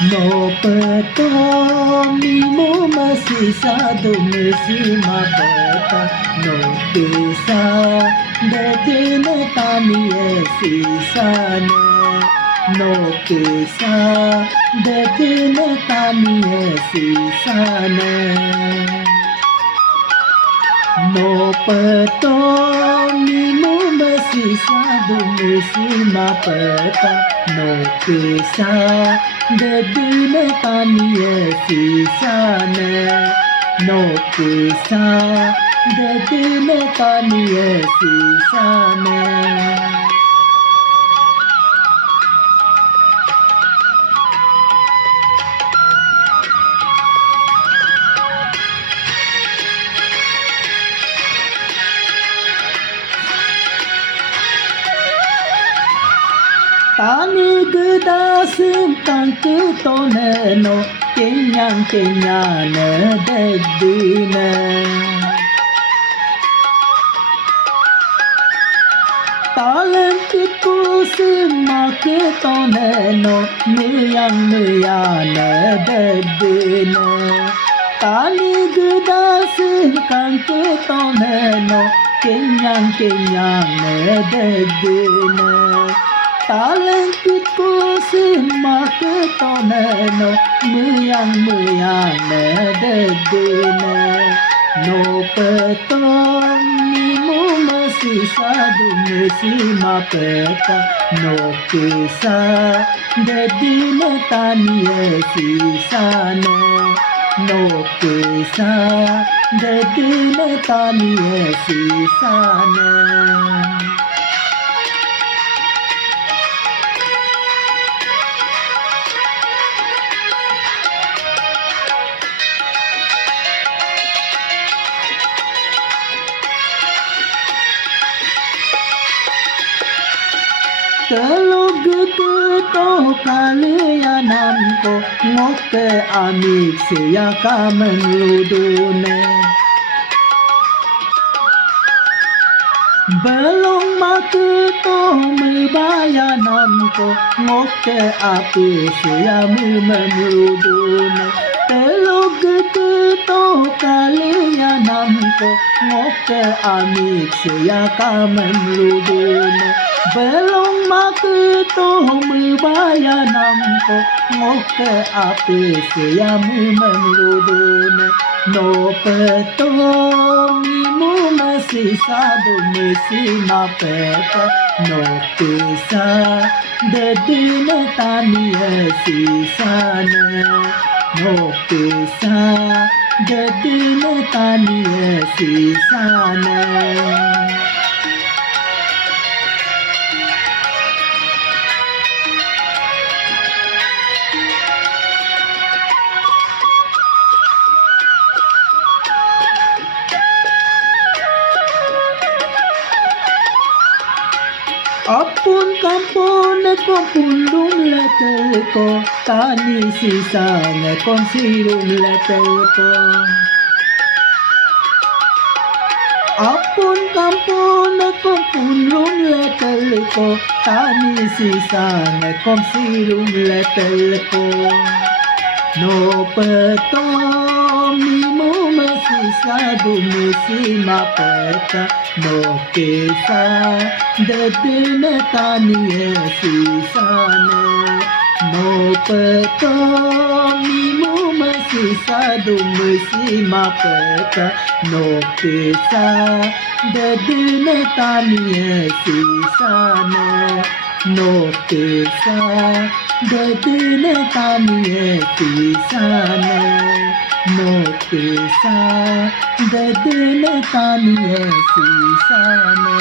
No petomi mo masisado mapata no pesa dadena tani sisane no pesa dadena tani sisane no petomi mo masisado mapata no pesa dadena tani sisane no pesa dadena tani sisane Tanig dasim tangke toneno kenyang dedina Talentiku simake toneno muyang dedina Tanig dasim tangke toneno kenyang dedina Talentiku simake toneno muyang dedina no petong mo masisado mapeta no kesa dedina tani sisane no kesa dedina tani sisane Telug keto kalianan ko ngoke amik siya kamen ludune Belong makito mibayanan ko ngoke api siya ludune Telug keto kalianan ko ngoke amik siya kamen ludune Belong makito mibayanan ko ngoke api siya ludune No petong mo masisado mapeta no pesa dedina tani sisane no pesa dedina tani sisane Apun kampon ko pulung letel ko tani sisang kon silung letel ko Apun kampon ko pulung letel ko tani sisang kon silung letel ko No petong mo masisado mapeta no pesa dedina tani sisane no petong mo masisado mapeta no pesa dedina tani sisane no pesa dedina tani sisane no pesa dedina tani sisane